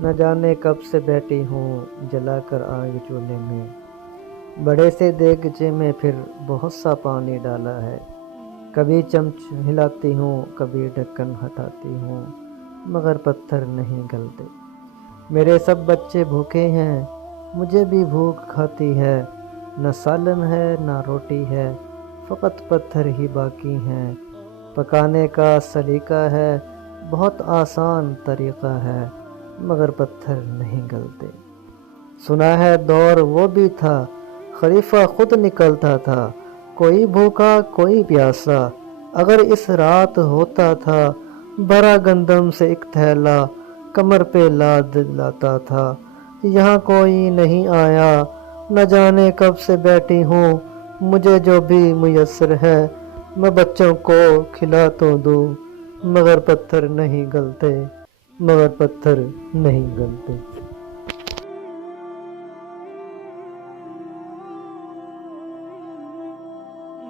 نہ جانے کب سے بیٹھی ہوں جلا کر آگ چولہے میں، بڑے سے دیگچے میں پھر بہت سا پانی ڈالا ہے، کبھی چمچ ہلاتی ہوں کبھی ڈھکن ہٹاتی ہوں مگر پتھر نہیں گلتے۔ میرے سب بچے بھوکے ہیں، مجھے بھی بھوک کھاتی ہے، نہ سالن ہے نہ روٹی ہے، فقط پتھر ہی باقی ہیں۔ پکانے کا سلیقہ ہے، بہت آسان طریقہ ہے، مگر پتھر نہیں گلتے۔ سنا ہے دور وہ بھی تھا، خلیفہ خود نکلتا تھا، کوئی بھوکا کوئی پیاسا، اگر اس رات ہوتا تھا، بھرا گندم سے ایک تھیلا کمر پہ لاد لاتا تھا۔ یہاں کوئی نہیں آیا، نہ جانے کب سے بیٹھی ہوں، مجھے جو بھی میسر ہے میں بچوں کو کھلا تو دوں، مگر پتھر نہیں گلتے، مگر پتھر نہیں گلتے۔